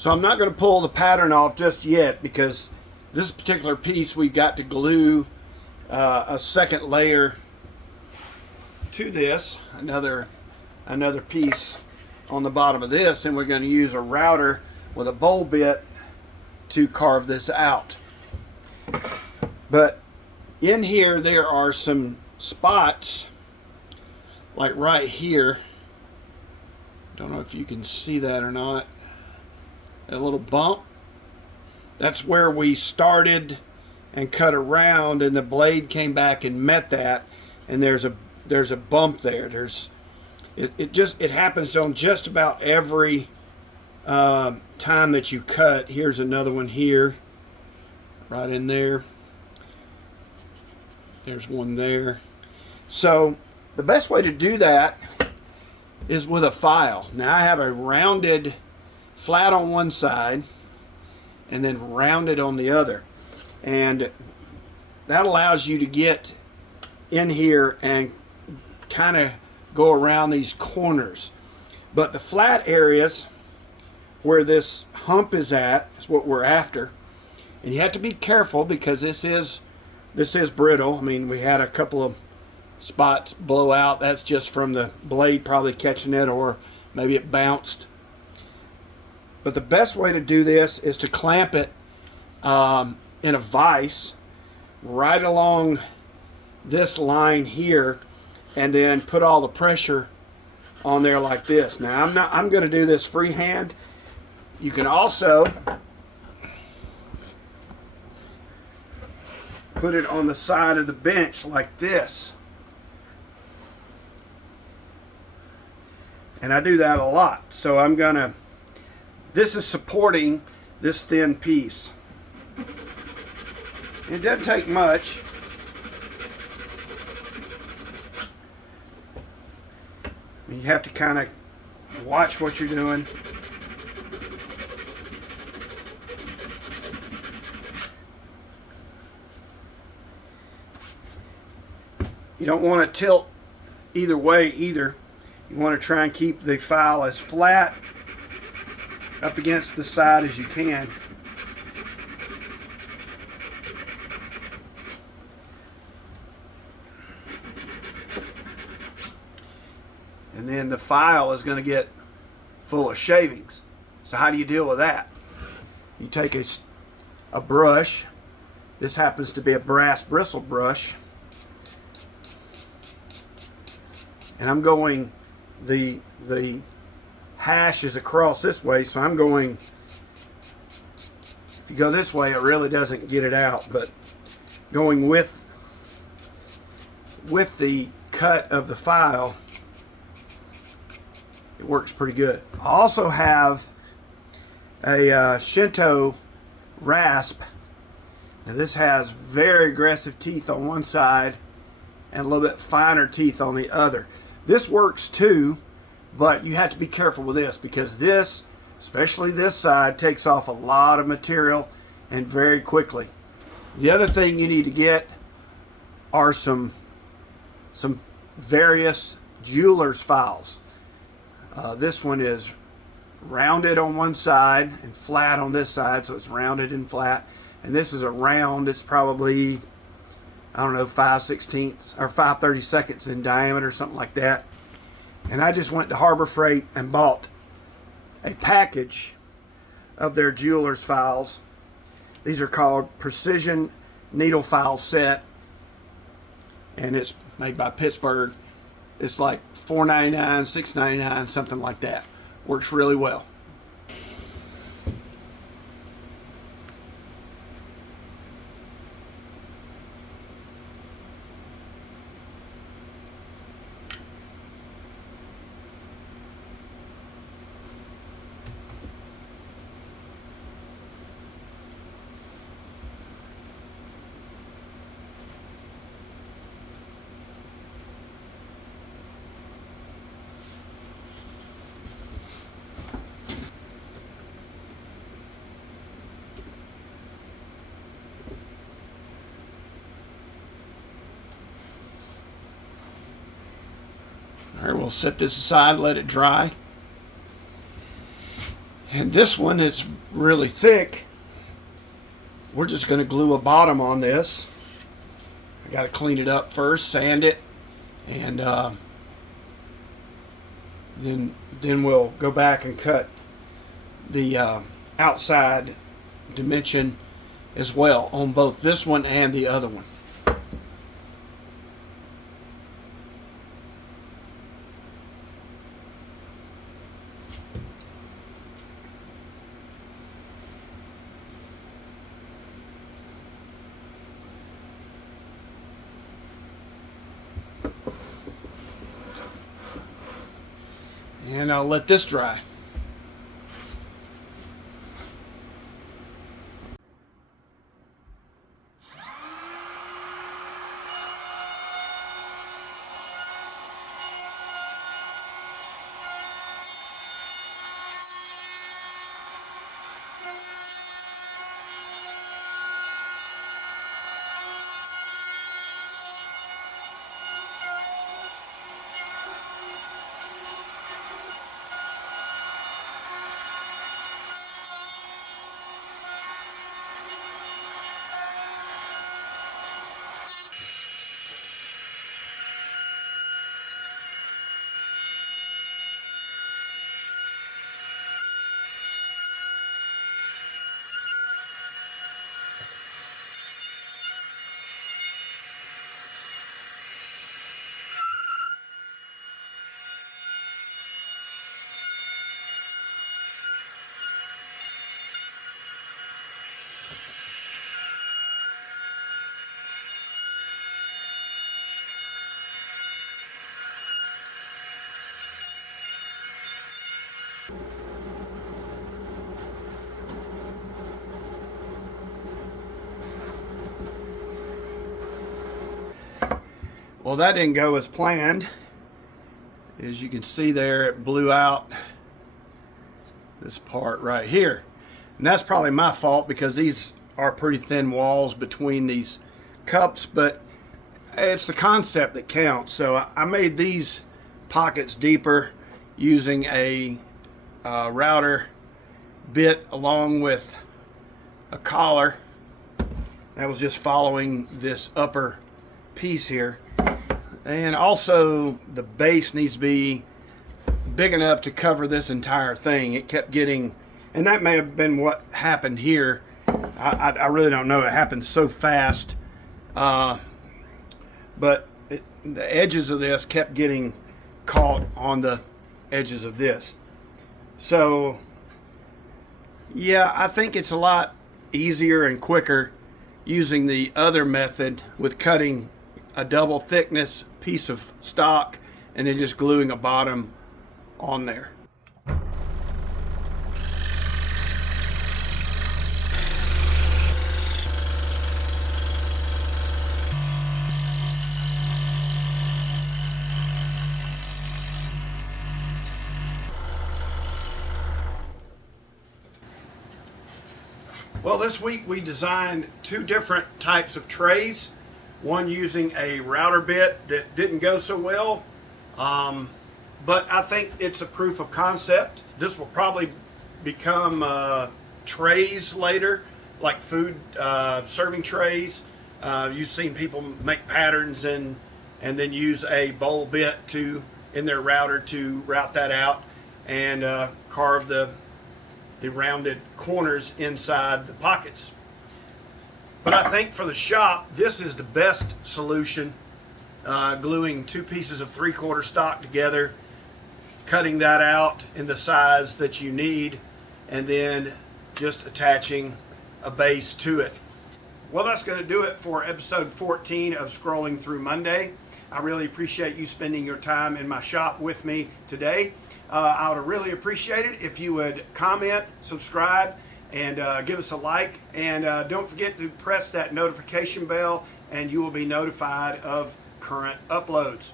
So I'm not going to pull the pattern off just yet, because this particular piece we've got to glue a second layer to this, another piece on the bottom of this, and we're going to use a router with a bowl bit to carve this out. But in here there are some spots, like right here. Don't know if you can see that or not. A little bump. That's where we started and cut around, and the blade came back and met that, and there's a bump there. It happens on just about every time that you cut. Here's another one here, right in there. There's one there. So the best way to do that is with a file. Now I have a rounded flat on one side and then rounded on the other, and that allows you to get in here and kind of go around these corners. But the flat areas where this hump is at is what we're after, and you have to be careful because this is brittle. I mean, we had a couple of spots blow out. That's just from the blade probably catching it, or maybe it bounced. But the best way to do this is to clamp it in a vise right along this line here, and then put all the pressure on there like this. Now I'm going to do this freehand. You can also put it on the side of the bench like this. And I do that a lot. So this is supporting this thin piece. It doesn't take much. You have to kind of watch what you're doing. You don't want to tilt either way either. You want to try and keep the file as flat up against the side as you can. And then the file is going to get full of shavings. So how do you deal with that? You take a brush. This happens to be a brass bristle brush. And I'm going, the hash is across this way, so I'm going, if you go this way, it really doesn't get it out, but going with the cut of the file, it works pretty good. I also have a Shinto rasp. Now this has very aggressive teeth on one side and a little bit finer teeth on the other. This works too, but you have to be careful with this, because this, especially this side, takes off a lot of material and very quickly. The other thing you need to get are some various jeweler's files. This one is rounded on one side and flat on this side, so it's rounded and flat. And this is a round. It's probably, I don't know, 5/16 or 5/32 in diameter, something like that. And I just went to Harbor Freight and bought a package of their jeweler's files. These are called Precision Needle File Set, and it's made by Pittsburgh. It's like $4.99, $6.99, something like that. Works really well. All right, we'll set this aside, let it dry. And this one is really thick. We're just going to glue a bottom on this. I got to clean it up first, sand it, and then we'll go back and cut the outside dimension as well on both this one and the other one. And I'll let this dry. Well, that didn't go as planned. As you can see there, it blew out this part right here. And that's probably my fault because these are pretty thin walls between these cups, but it's the concept that counts. So I made these pockets deeper using a router bit along with a collar that was just following this upper piece here. And also the base needs to be big enough to cover this entire thing. It kept getting, and that may have been what happened here. I really don't know. It happened so fast. But the edges of this kept getting caught on the edges of this. So yeah, I think it's a lot easier and quicker using the other method with cutting a double thickness piece of stock and then just gluing a bottom on there. Well, this week we designed two different types of trays. One using a router bit that didn't go so well, but I think it's a proof of concept. This will probably become trays later, like food serving trays. You've seen people make patterns and then use a bowl bit in their router to route that out and carve the rounded corners inside the pockets. But I think for the shop, this is the best solution. Gluing two pieces of 3/4 stock together, cutting that out in the size that you need, and then just attaching a base to it. Well, that's going to do it for episode 14 of Scrolling Through Monday. I really appreciate you spending your time in my shop with me today. I would really appreciate it if you would comment, subscribe, and give us a like. And don't forget to press that notification bell and you will be notified of current uploads.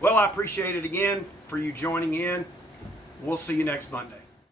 Well, I appreciate it again for you joining in. We'll see you next Monday.